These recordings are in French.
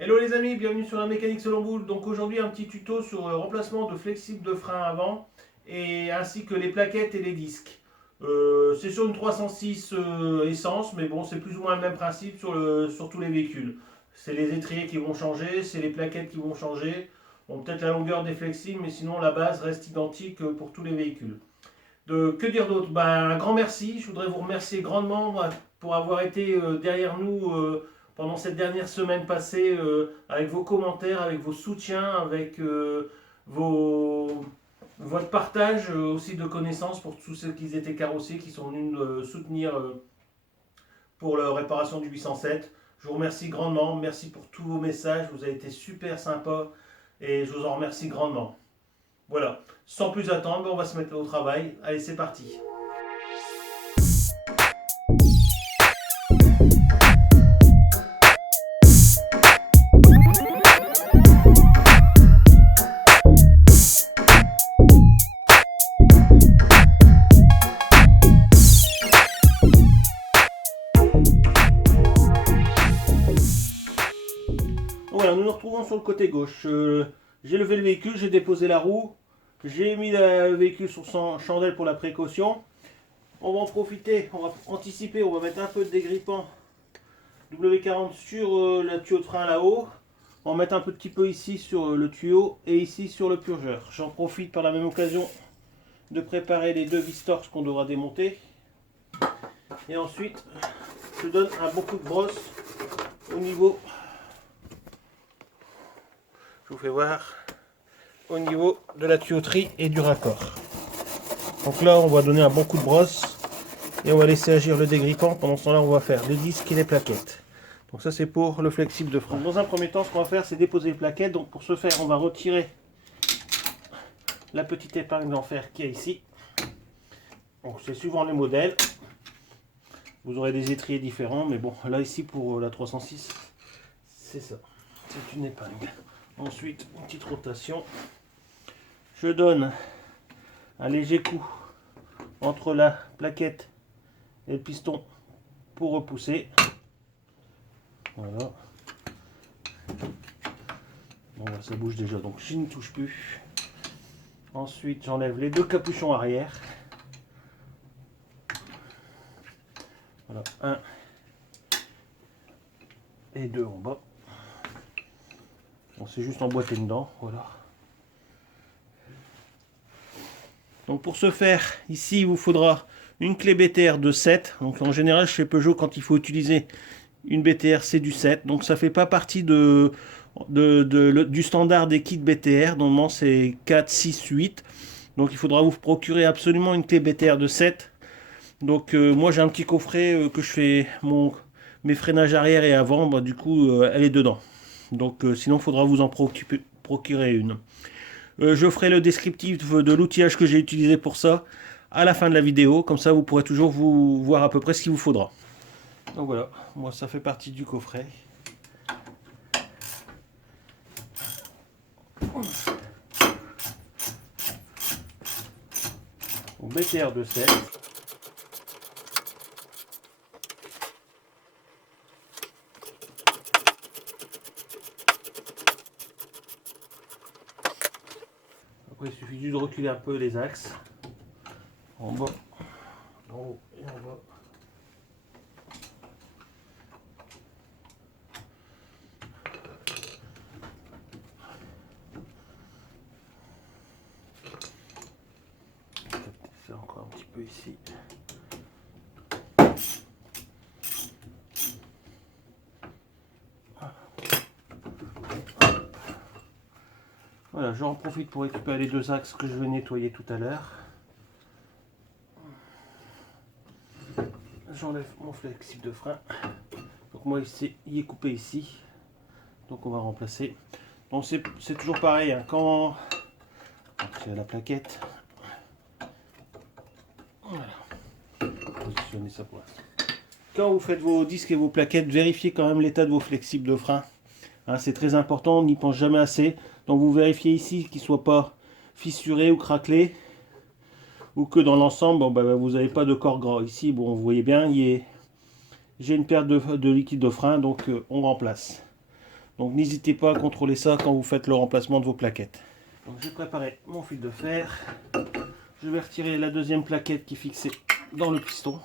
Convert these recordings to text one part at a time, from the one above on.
Hello les amis, bienvenue sur la mécanique selon boule. Donc aujourd'hui un petit tuto sur le remplacement de flexibles de frein avant et ainsi que les plaquettes et les disques. C'est sur une 306 essence, mais bon c'est plus ou moins le même principe sur tous les véhicules. C'est les étriers qui vont changer, c'est les plaquettes qui vont changer. Bon, peut-être la longueur des flexibles, mais sinon la base reste identique pour tous les véhicules. Que dire d'autre? Un grand merci. Je voudrais vous remercier grandement pour avoir été derrière nous pendant cette dernière semaine passée avec vos commentaires, avec vos soutiens, avec vos, votre partage aussi de connaissances pour tous ceux qui étaient carrossés, qui sont venus me soutenir pour la réparation du 807. Je vous remercie grandement. Merci pour tous vos messages. Vous avez été super sympa et je vous en remercie grandement. Voilà, sans plus attendre, on va se mettre au travail. Allez, c'est parti. Voilà, nous nous retrouvons sur le côté gauche. J'ai levé le véhicule, j'ai déposé la roue, j'ai mis le véhicule sur son chandelle pour la précaution. On va en profiter, on va anticiper, on va mettre un peu de dégrippant W40 sur le tuyau de frein là-haut. On va mettre un petit peu ici sur le tuyau et ici sur le purgeur. J'en profite par la même occasion de préparer les deux vis torches qu'on devra démonter. Et ensuite, je donne un bon coup de brosse au niveau, je vous fais voir, au niveau de la tuyauterie et du raccord. Donc là, on va donner un bon coup de brosse et on va laisser agir le dégrippant. Pendant ce temps-là, on va faire les disques et les plaquettes. Donc ça, c'est pour le flexible de frein. Donc, dans un premier temps, ce qu'on va faire, c'est déposer les plaquettes. Donc pour ce faire, on va retirer la petite épingle en fer qui est ici. Donc c'est suivant les modèles. Vous aurez des étriers différents, mais bon, là ici pour la 306, c'est ça. C'est une épingle. Ensuite, une petite rotation. Je donne un léger coup entre la plaquette et le piston pour repousser. Voilà. Bon, là, ça bouge déjà, donc je ne touche plus. Ensuite, j'enlève les deux capuchons arrière. Voilà, un et deux en bas. Bon, c'est juste emboîté dedans, voilà. Donc pour ce faire, ici il vous faudra une clé BTR de 7. Donc en général chez Peugeot, quand il faut utiliser une BTR, c'est du 7. Donc ça fait pas partie du standard des kits BTR. Normalement c'est 4, 6, 8. Donc il faudra vous procurer absolument une clé BTR de 7. Donc moi j'ai un petit coffret que je fais mes freinages arrière et avant. Du coup elle est dedans. Donc sinon il faudra vous en procurer une. Je ferai le descriptif de l'outillage que j'ai utilisé pour ça à la fin de la vidéo. Comme ça, vous pourrez toujours vous voir à peu près ce qu'il vous faudra. Donc voilà, moi ça fait partie du coffret. Au BTR de 7. Après, il suffit juste de reculer un peu les axes. En bas, en haut et en bas. Faire encore un petit peu ici. Voilà, j'en profite pour récupérer les deux axes que je vais nettoyer tout à l'heure. J'enlève mon flexible de frein. Donc moi ici, il est coupé ici. Donc on va remplacer. Donc c'est toujours pareil, hein, quand c'est la plaquette. Voilà. Positionnez ça pour l'instant. Quand vous faites vos disques et vos plaquettes, vérifiez quand même l'état de vos flexibles de frein. Hein, c'est très important, on n'y pense jamais assez. Donc vous vérifiez ici qu'ils ne soient pas fissurés ou craquelés. Ou que dans l'ensemble, vous n'avez pas de corps gras. Ici, bon, vous voyez bien, j'ai une perte de liquide de frein, donc on remplace. Donc n'hésitez pas à contrôler ça quand vous faites le remplacement de vos plaquettes. Donc j'ai préparé mon fil de fer. Je vais retirer la deuxième plaquette qui est fixée dans le piston.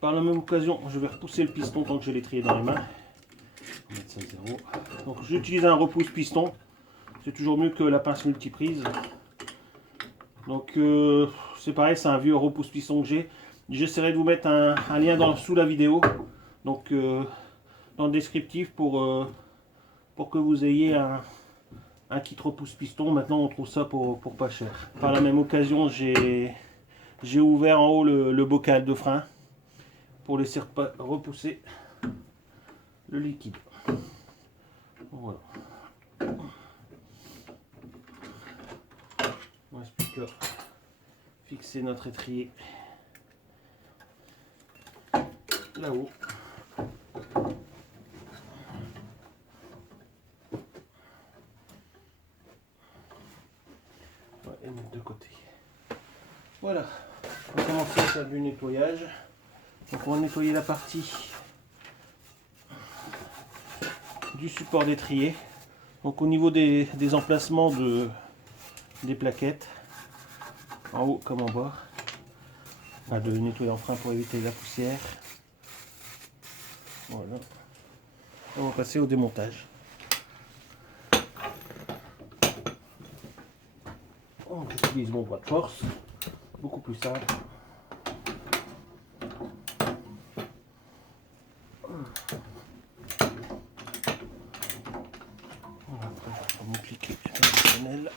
Par la même occasion, je vais repousser le piston tant que je l'ai trié dans les mains. On va mettre ça à 0. Donc j'utilise un repousse piston. C'est toujours mieux que la pince multiprise. Donc c'est pareil, c'est un vieux repousse piston que j'ai. J'essaierai de vous mettre un lien sous la vidéo. Donc dans le descriptif pour que vous ayez un kit repousse piston. Maintenant on trouve ça pour pas cher. Par la même occasion, j'ai ouvert en haut le bocal de frein pour laisser repousser le liquide. Voilà. On reste plus qu'à fixer notre étrier là-haut. Et mettre de côté. Voilà. On va commencer à faire du nettoyage. Donc on va nettoyer la partie du support d'étrier. Donc au niveau des emplacements des plaquettes, en haut comme en bas, de nettoyer en frein pour éviter la poussière. Voilà. On va passer au démontage. On utilise mon bras de force, beaucoup plus simple. Voilà, après je vais prendre mon cliquet traditionnel.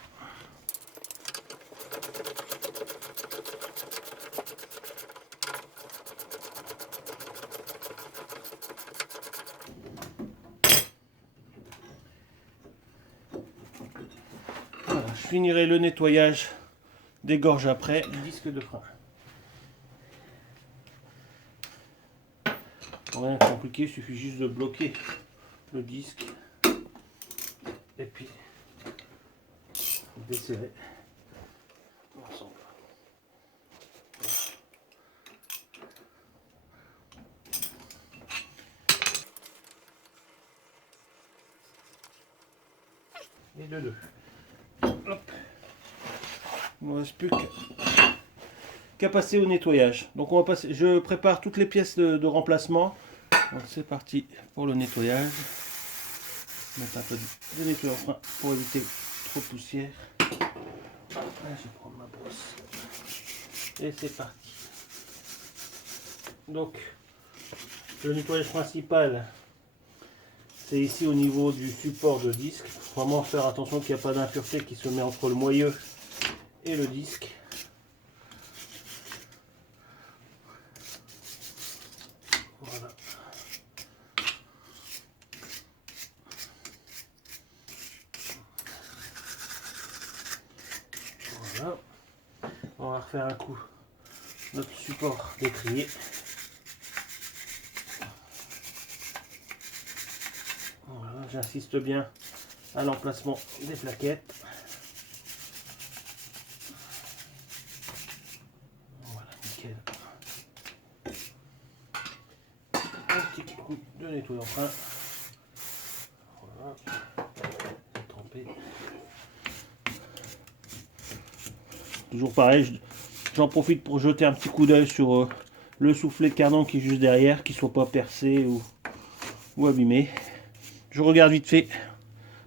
Voilà, je finirai le nettoyage des gorges après du disque de frein. Rien de compliqué, il suffit juste de bloquer le disque et puis desserrer l'ensemble. Et de deux. Hop. Il ne reste plus qu'à passer au nettoyage. Donc on va passer. Je prépare toutes les pièces de remplacement. C'est parti pour le nettoyage. Mettre un peu de nettoyant frein pour éviter trop de poussière. Là, je vais prendre ma brosse. Et c'est parti. Donc le nettoyage principal, c'est ici au niveau du support de disque. Vraiment faire attention qu'il n'y a pas d'impureté qui se met entre le moyeu et le disque. Voilà. Voilà. On va refaire un coup notre support d'étrier. Voilà, j'insiste bien à l'emplacement des plaquettes. Voilà, nickel. Un petit coup de nettoyant frein. Voilà, trempé. Toujours pareil, j'en profite pour jeter un petit coup d'œil sur le soufflet de cardan qui est juste derrière, qui ne soit pas percé ou abîmé. Je regarde vite fait.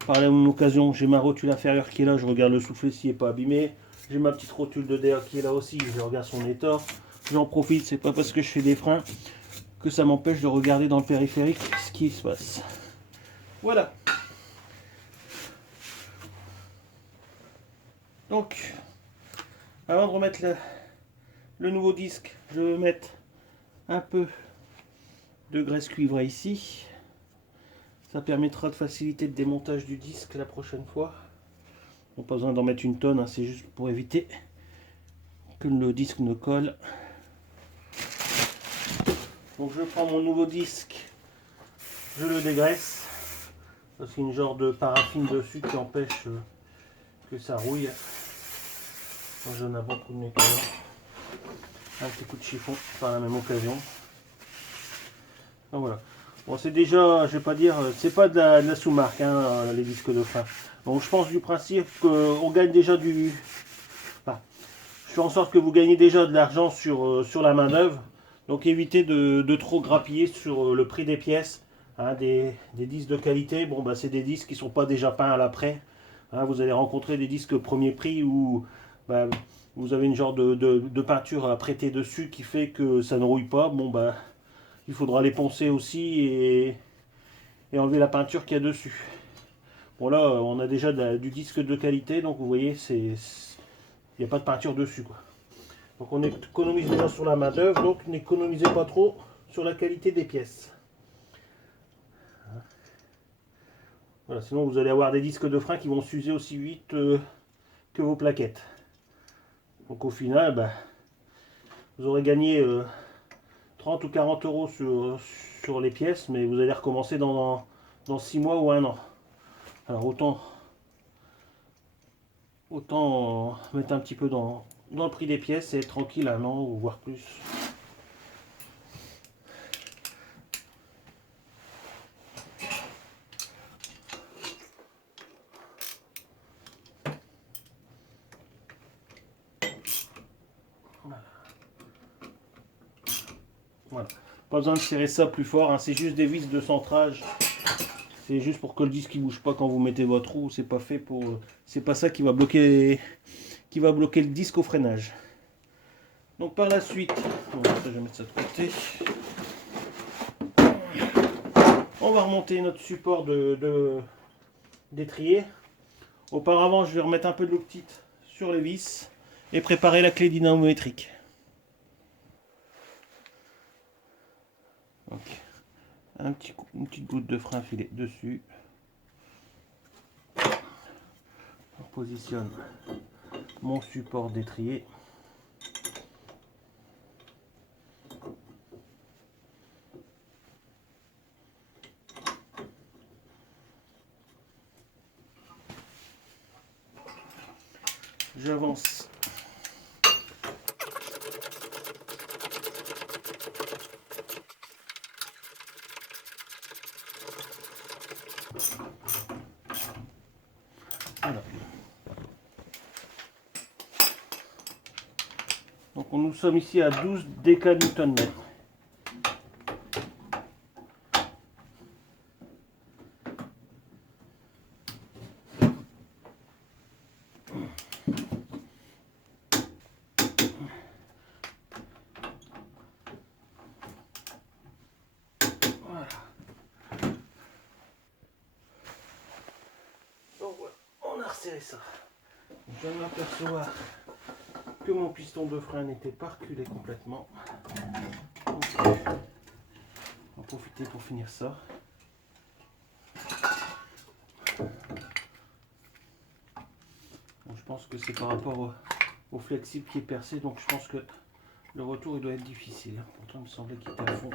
Par la même occasion, j'ai ma rotule inférieure qui est là, je regarde le soufflet s'il n'est pas abîmé. J'ai ma petite rotule de derrière qui est là aussi, je regarde son étoffe. J'en profite, c'est pas parce que je fais des freins que ça m'empêche de regarder dans le périphérique ce qui se passe. Voilà. Donc, avant de remettre le nouveau disque, je vais mettre un peu de graisse cuivrée ici. Ça permettra de faciliter le démontage du disque la prochaine fois. On n'a pas besoin d'en mettre une tonne, hein, c'est juste pour éviter que le disque ne colle. Donc je prends mon nouveau disque, je le dégraisse, parce qu'il y a une genre de paraffine dessus qui empêche que ça rouille. Donc je donne un bon coup de nettoyant, un petit coup de chiffon par la même occasion. Donc voilà. Bon, c'est déjà, je vais pas dire, c'est pas de la sous-marque, hein, les disques de frein. Donc je pense du principe qu'on gagne déjà du... Enfin, je fais en sorte que vous gagnez déjà de l'argent sur la main-d'œuvre. Donc évitez de trop grappiller sur le prix des pièces. Hein, des disques de qualité, bon bah c'est des disques qui ne sont pas déjà peints à l'après. Hein, vous allez rencontrer des disques premier prix où bah, vous avez une genre de peinture à prêter dessus qui fait que ça ne rouille pas. Bon bah il faudra les poncer aussi et enlever la peinture qu'il y a dessus. Bon là on a déjà du disque de qualité, donc vous voyez il n'y a pas de peinture dessus quoi. Donc on économise déjà sur la main d'œuvre, donc n'économisez pas trop sur la qualité des pièces. Voilà, sinon vous allez avoir des disques de frein qui vont s'user aussi vite que vos plaquettes. Donc au final, bah, vous aurez gagné 30 ou 40 euros sur les pièces, mais vous allez recommencer dans 6 mois ou 1 an. Alors autant mettre un petit peu dans le prix des pièces et être tranquille 1 an ou voire plus. Voilà. Pas besoin de serrer ça plus fort, hein. C'est juste des vis de centrage. C'est juste pour que le disque ne bouge pas quand vous mettez votre roue. C'est pas fait pour. C'est pas ça qui va bloquer le disque au freinage. Donc par la suite, je vais mettre ça de côté. On va remonter notre support d'étrier. Auparavant, je vais remettre un peu de l'eau petite sur les vis et préparer la clé dynamométrique. Donc, une petite goutte de frein filée dessus. On positionne mon support d'étrier. J'avance. Voilà. Donc nous sommes ici à 12 décanewtons. Resserrer ça. Je viens de m'apercevoir que mon piston de frein n'était pas reculé complètement. Donc, on va profiter pour finir ça. Donc, je pense que c'est par rapport au flexible qui est percé, donc je pense que le retour il doit être difficile. Pourtant il me semblait qu'il était à fond.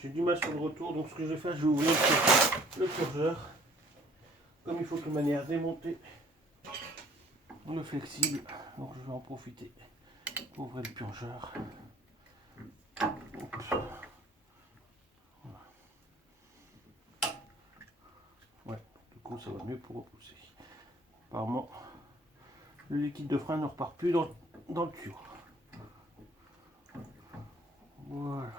J'ai du mal sur le retour, donc ce que je vais faire, je vais ouvrir le purgeur. Comme il faut de manière démonter le flexible, donc je vais en profiter pour ouvrir le purgeur. Ouais, du coup ça va mieux pour repousser. Apparemment, le liquide de frein ne repart plus dans le tuyau. Voilà.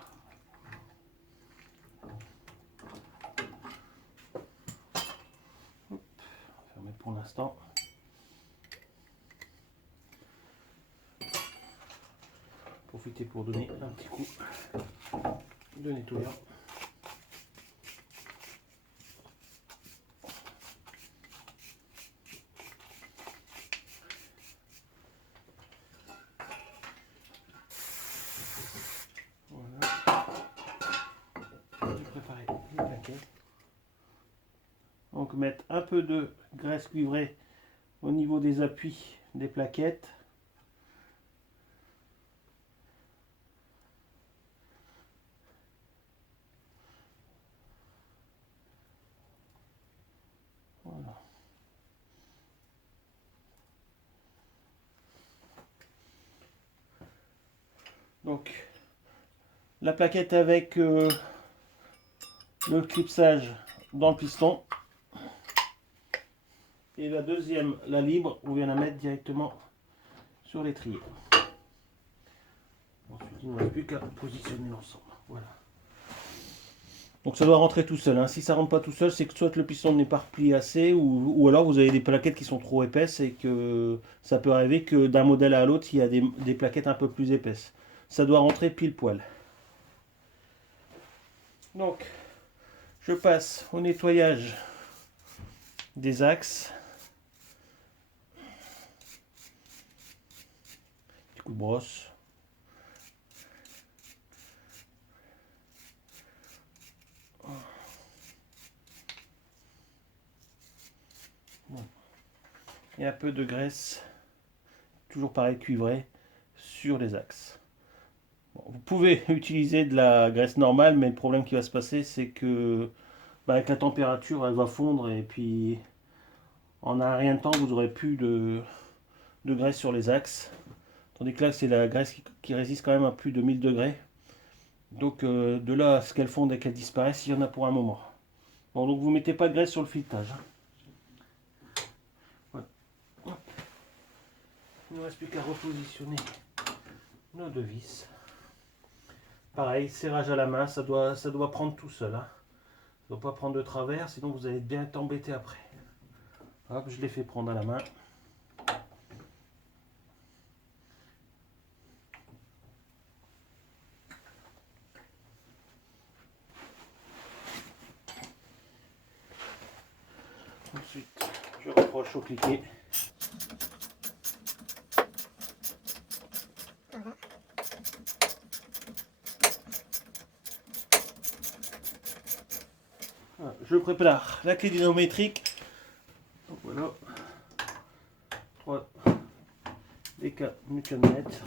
Fermé pour l'instant. Profitez pour donner un petit coup de nettoyant. Voilà. J'ai préparé les plaquettes. Donc mettre un peu de graisse cuivrée au niveau des appuis des plaquettes. Donc la plaquette avec le clipsage dans le piston. Et la deuxième, la libre, on vient la mettre directement sur l'étrier. Ensuite, il ne reste plus qu'à positionner l'ensemble. Voilà. Donc ça doit rentrer tout seul. Hein. Si ça ne rentre pas tout seul, c'est que soit le piston n'est pas replié assez, ou alors vous avez des plaquettes qui sont trop épaisses et que ça peut arriver que d'un modèle à l'autre, il y a des plaquettes un peu plus épaisses. Ça doit rentrer pile poil. Donc, je passe au nettoyage des axes. Petit coup de brosse. Bon. Et un peu de graisse, toujours pareil cuivré, sur les axes. Bon, vous pouvez utiliser de la graisse normale, mais le problème qui va se passer, c'est que avec la température, elle va fondre et puis en un rien de temps, vous n'aurez plus de graisse sur les axes. Tandis que là, c'est la graisse qui résiste quand même à plus de 1000 degrés. Donc de là à ce qu'elle fonde et qu'elle disparaisse, il y en a pour un moment. Bon, donc vous ne mettez pas de graisse sur le filetage. Hein. Voilà. Il ne reste plus qu'à repositionner nos deux vis. Pareil, serrage à la main, ça doit prendre tout seul. Hein. Ça ne doit pas prendre de travers, sinon vous allez bien être embêté après. Hop, je l'ai fait prendre à la main. Ensuite, je rapproche au cliquet. Voilà, je prépare la clé dynamométrique. Donc voilà. 3 DK Newton-mètres.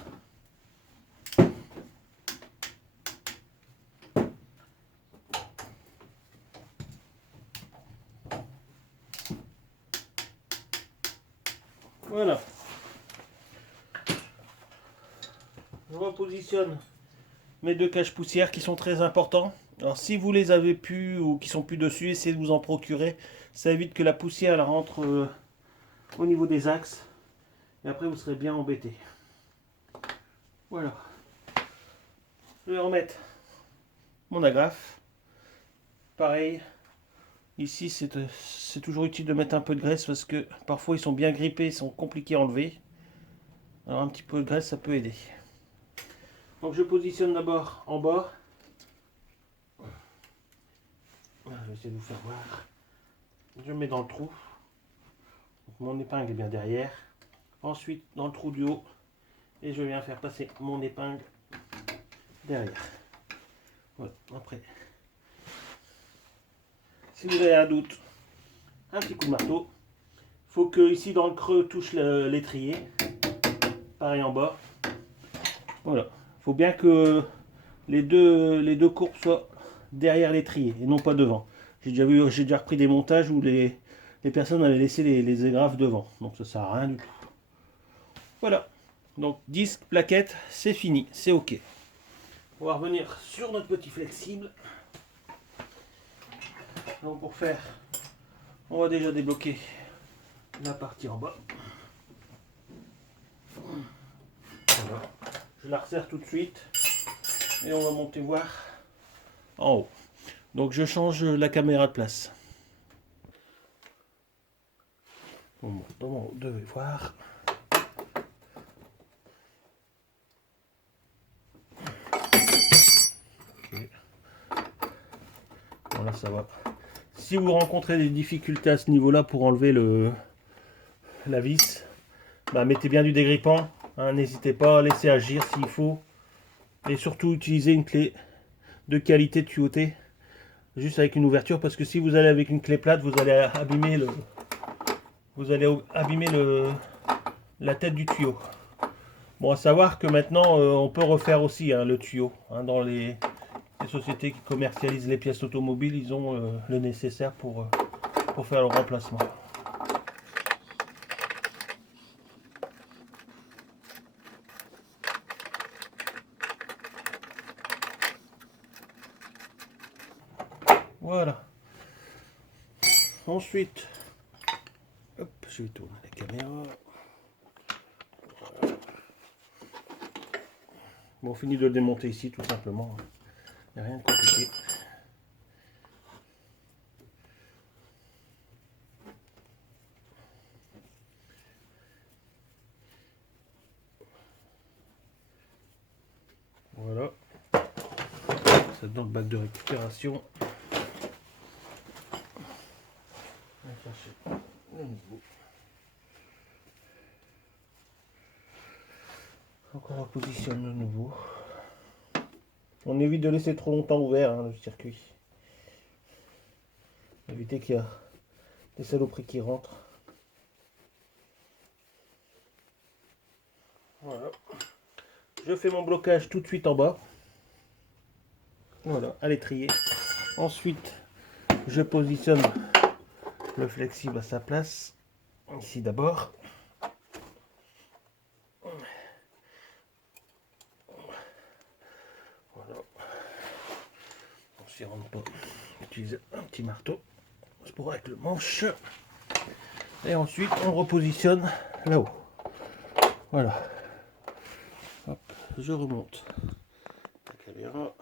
Voilà. Je repositionne mes deux caches poussières qui sont très importants. Alors si vous les avez plus ou qui sont plus dessus, essayez de vous en procurer. Ça évite que la poussière elle rentre au niveau des axes. Et après vous serez bien embêté. Voilà. Je vais remettre mon agrafe. Pareil. Ici c'est toujours utile de mettre un peu de graisse parce que parfois ils sont bien grippés, ils sont compliqués à enlever. Alors un petit peu de graisse ça peut aider. Donc je positionne d'abord en bas. Je vais essayer de vous faire voir. Je mets dans le trou. Donc mon épingle est bien derrière. Ensuite dans le trou du haut. Et je viens faire passer mon épingle derrière. Voilà, après. Si vous avez un doute, un petit coup de marteau. Il faut que ici dans le creux touche l'étrier. Pareil en bas. Voilà. Il faut bien que les deux courbes soient derrière l'étrier et non pas devant. J'ai déjà repris des montages où les personnes avaient laissé les agrafes devant. Donc ça sert à rien du tout. Voilà. Donc disque, plaquette, c'est fini, c'est ok. On va revenir sur notre petit flexible. Donc pour faire, on va déjà débloquer la partie en bas. Voilà. Je la resserre tout de suite et on va monter voir en haut. Donc je change la caméra de place. On monte en haut, vous devez voir. Okay. Voilà, ça va. Si vous rencontrez des difficultés à ce niveau-là pour enlever la vis, bah, mettez bien du dégrippant. Hein, n'hésitez pas à laisser agir s'il faut. Et surtout utilisez une clé de qualité de tuyauté. Juste avec une ouverture, parce que si vous allez avec une clé plate, vous allez abîmer la tête du tuyau. Bon, à savoir que maintenant on peut refaire aussi hein, le tuyau. Hein, dans les sociétés qui commercialisent les pièces automobiles, ils ont le nécessaire pour faire le remplacement. Voilà. Ensuite, hop, je vais tourner la caméra. Voilà. Bon, on finit de le démonter ici tout simplement. Il n'y a rien de compliqué. Voilà. C'est dans le bac de récupération. On va chercher le nouveau. Donc on repositionne le nouveau. On évite de laisser trop longtemps ouvert le circuit. Éviter qu'il y a des saloperies qui rentrent. Voilà. Je fais mon blocage tout de suite en bas. Voilà, à l'étrier. Ensuite, je positionne le flexible à sa place. Ici d'abord. Voilà. On s'y rentre pas. J'utilise un petit marteau. C'est pour avec le manche. Et ensuite, on repositionne là-haut. Voilà. Hop, je remonte la caméra.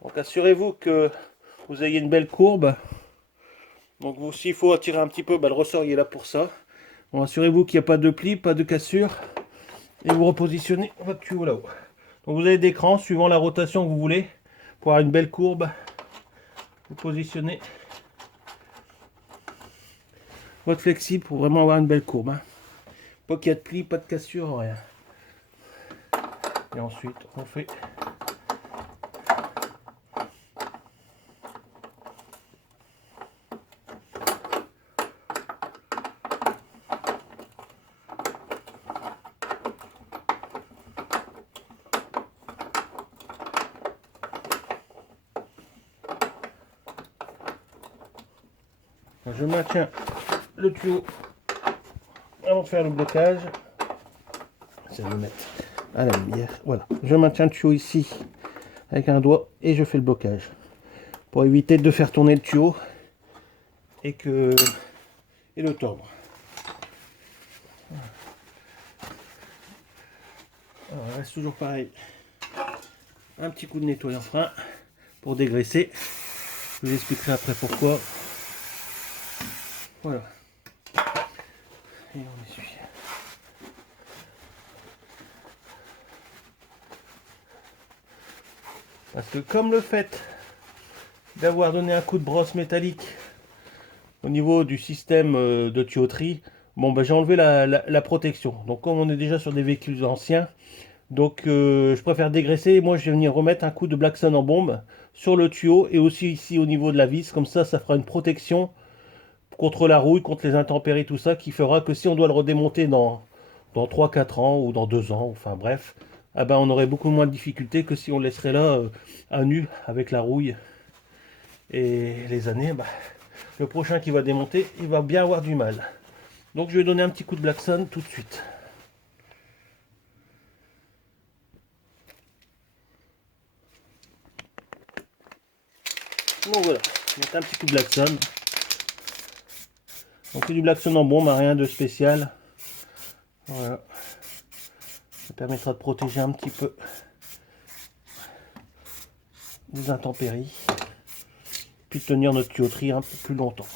Donc assurez-vous que vous ayez une belle courbe. Donc vous, s'il faut attirer un petit peu, le ressort il est là pour ça. Bon, assurez-vous qu'il n'y a pas de pli, pas de cassure. Et vous repositionnez votre tuyau là-haut. Donc vous avez des crans suivant la rotation que vous voulez. Pour avoir une belle courbe, vous positionnez votre flexible pour vraiment avoir une belle courbe. Pas qu'il y ait de pli, pas de cassure, rien. Et ensuite on fait je maintiens le tuyau avant de faire le blocage. Ça va me mettre à la lumière. Voilà, je maintiens le tuyau ici avec un doigt et je fais le blocage pour éviter de faire tourner le tuyau et le tordre. Alors, il reste toujours pareil. Un petit coup de nettoyant frein pour dégraisser. Je vous expliquerai après pourquoi. Voilà. Et on essuie. Parce que comme le fait d'avoir donné un coup de brosse métallique au niveau du système de tuyauterie, bon j'ai enlevé la protection. Donc comme on est déjà sur des véhicules anciens, donc je préfère dégraisser. Moi je vais venir remettre un coup de Blackson en bombe sur le tuyau et aussi ici au niveau de la vis. Comme ça fera une protection contre la rouille, contre les intempéries, tout ça, qui fera que si on doit le redémonter dans 3-4 ans ou dans 2 ans, enfin bref, on aurait beaucoup moins de difficultés que si on le laisserait là à nu avec la rouille. Et les années, le prochain qui va démonter, il va bien avoir du mal. Donc je vais donner un petit coup de Blackson tout de suite. Donc voilà, mettre un petit coup de Blackson. Donc c'est du Blackson en bombe, rien de spécial. Voilà. Ça permettra de protéger un petit peu des intempéries. Puis de tenir notre tuyauterie un peu plus longtemps.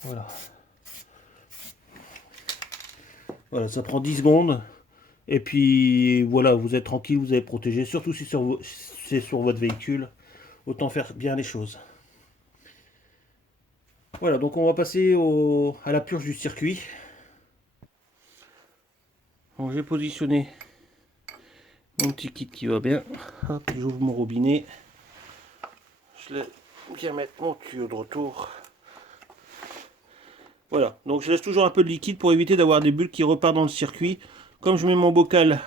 Voilà. Voilà, ça prend 10 secondes. Et puis voilà, vous êtes tranquille, vous avez protégé. Surtout si c'est sur votre véhicule. Autant faire bien les choses. Voilà, donc on va passer à la purge du circuit. Donc j'ai positionné mon petit kit qui va bien. Hop, j'ouvre mon robinet. Je laisse bien mettre mon tuyau de retour. Voilà, donc je laisse toujours un peu de liquide pour éviter d'avoir des bulles qui repartent dans le circuit. Comme je mets mon bocal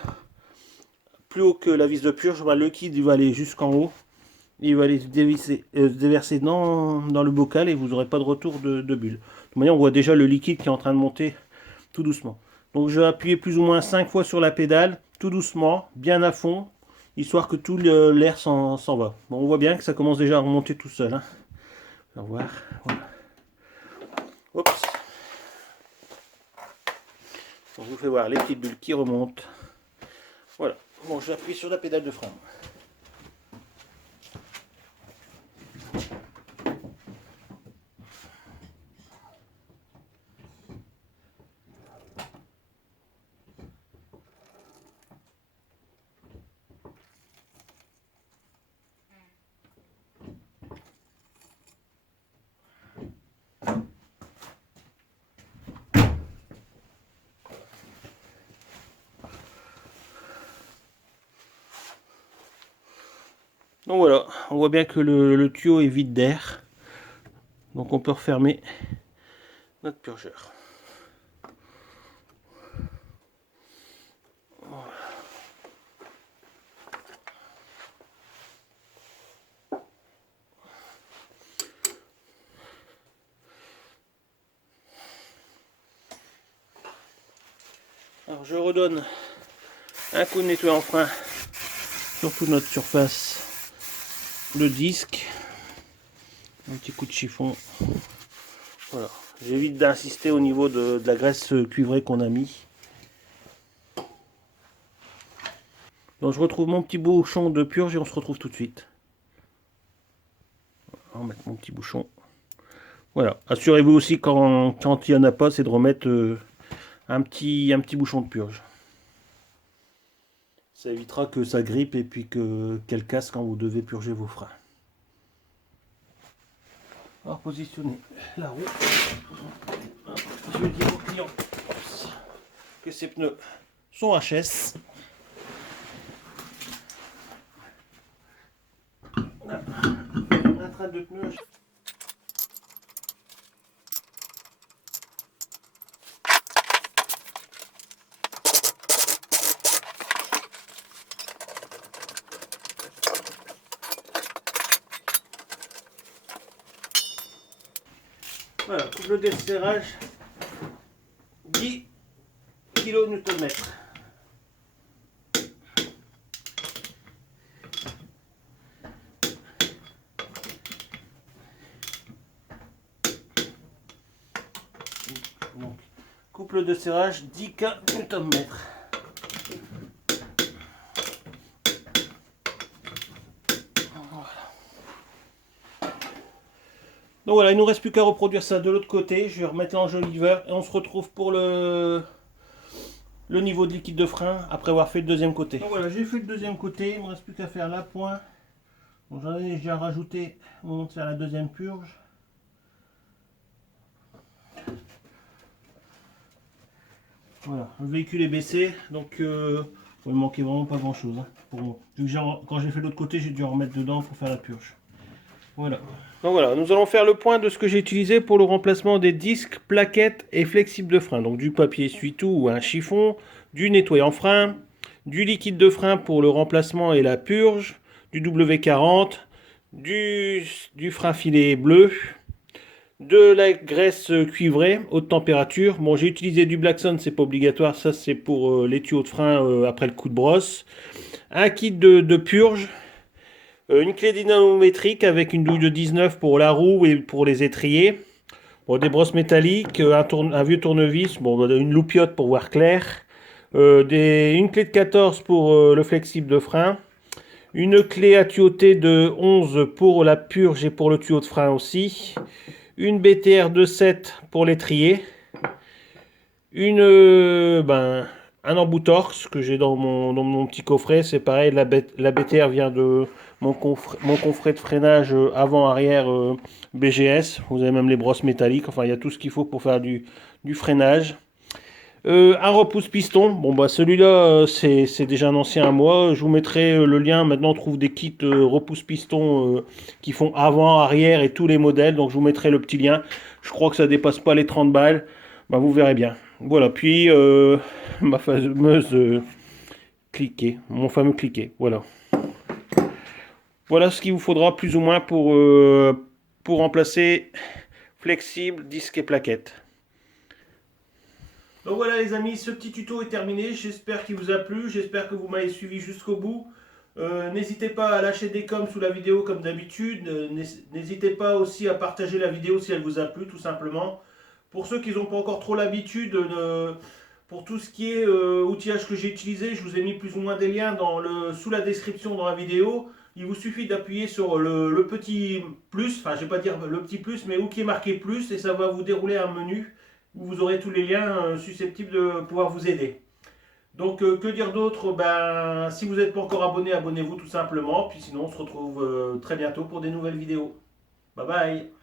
plus haut que la vis de purge, le liquide il va aller jusqu'en haut. Il va aller se déverser dans le bocal et vous n'aurez pas de retour de bulles. De toute manière, on voit déjà le liquide qui est en train de monter tout doucement. Donc je vais appuyer plus ou moins 5 fois sur la pédale, tout doucement, bien à fond. histoire que tout l'air s'en va. Bon, on voit bien que ça commence déjà à remonter tout seul. Hein. On va voir. Voilà. Oups. On vous fait voir les petites bulles qui remontent. Voilà. Bon, j'appuie sur la pédale de frein. Donc voilà, on voit bien que le tuyau est vide d'air. Donc on peut refermer notre purgeur. Alors je redonne un coup de nettoyant frein sur toute notre surface, le disque, un petit coup de chiffon. Voilà, j'évite d'insister au niveau de la graisse cuivrée qu'on a mis. Donc je retrouve mon petit bouchon de purge et on se retrouve tout de suite. On va mettre mon petit bouchon. Voilà, assurez-vous aussi quand il n'y en a pas, c'est de remettre un petit bouchon de purge. Ça évitera que ça grippe et puis qu'elle casse quand vous devez purger vos freins. Alors positionner la roue. Je vais dire au client que ces pneus sont HS. Un train de pneus. Voilà, couple de serrage 10 kN. Donc, couple de serrage 10 kN. Donc voilà, il ne nous reste plus qu'à reproduire ça de l'autre côté. Je vais remettre l'enjoliveur et on se retrouve pour le niveau de liquide de frein après avoir fait le deuxième côté. Donc voilà, j'ai fait le deuxième côté, il ne me reste plus qu'à faire l'appoint. Bon, j'en ai déjà rajouté, on monte faire la deuxième purge. Voilà, le véhicule est baissé, donc il me manquait vraiment pas grand chose. Hein. Quand j'ai fait l'autre côté, j'ai dû en remettre dedans pour faire la purge. Voilà. Donc voilà, nous allons faire le point de ce que j'ai utilisé pour le remplacement des disques, plaquettes et flexibles de frein. Donc du papier essuie-tout ou un chiffon, du nettoyant frein, du liquide de frein pour le remplacement et la purge, du W40, du frein filet bleu, de la graisse cuivrée haute température. Bon, j'ai utilisé du Blackson, c'est pas obligatoire, ça c'est pour les tuyaux de frein après le coup de brosse. Un kit de purge. Une clé dynamométrique avec une douille de 19 pour la roue et pour les étriers. Bon, des brosses métalliques, un vieux tournevis, bon, une loupiote pour voir clair. Une clé de 14 pour le flexible de frein. Une clé à tuyauter de 11 pour la purge et pour le tuyau de frein aussi. Une BTR de 7 pour l'étrier. Un embout torx que j'ai dans mon petit coffret. C'est pareil, la BTR vient de mon coffret de freinage avant-arrière BGS. Vous avez même les brosses métalliques. Enfin, il y a tout ce qu'il faut pour faire du freinage. Un repousse-piston. Bon, bah celui-là, c'est déjà un ancien à moi. Je vous mettrai le lien. Maintenant, on trouve des kits repousse-piston qui font avant-arrière et tous les modèles. Donc, je vous mettrai le petit lien. Je crois que ça dépasse pas les 30 balles. Bah, vous verrez bien. Voilà, puis ma fameuse cliquet, mon fameux cliquet, voilà. Voilà ce qu'il vous faudra plus ou moins pour remplacer flexible, disque et plaquette. Donc voilà les amis, ce petit tuto est terminé, j'espère qu'il vous a plu, j'espère que vous m'avez suivi jusqu'au bout. N'hésitez pas à lâcher des coms sous la vidéo comme d'habitude. N'hésitez pas aussi à partager la vidéo si elle vous a plu, tout simplement. Pour ceux qui n'ont pas encore trop l'habitude, pour tout ce qui est outillage que j'ai utilisé, je vous ai mis plus ou moins des liens sous la description dans la vidéo. Il vous suffit d'appuyer sur le petit plus, enfin je vais pas dire le petit plus, mais où qui est marqué plus, et ça va vous dérouler un menu où vous aurez tous les liens susceptibles de pouvoir vous aider. Donc que dire d'autre? Ben, si vous n'êtes pas encore abonné, abonnez-vous tout simplement. Puis sinon on se retrouve très bientôt pour des nouvelles vidéos. Bye bye.